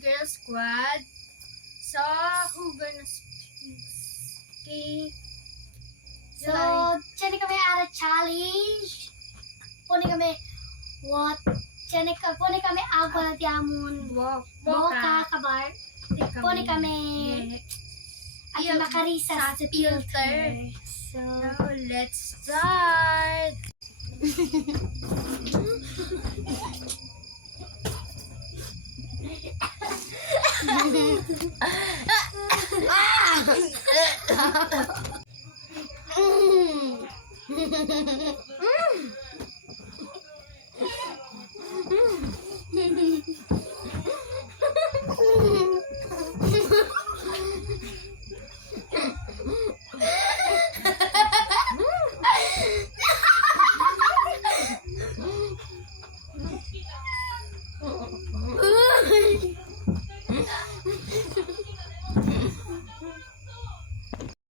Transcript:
Girl Squad. So, who gonna speak? So, dyan kami ada challenge. Puni kami what? Puni kami agwa diamond. Boka kabar. Puni kami at makarisa sa filter. So, Now, let's start.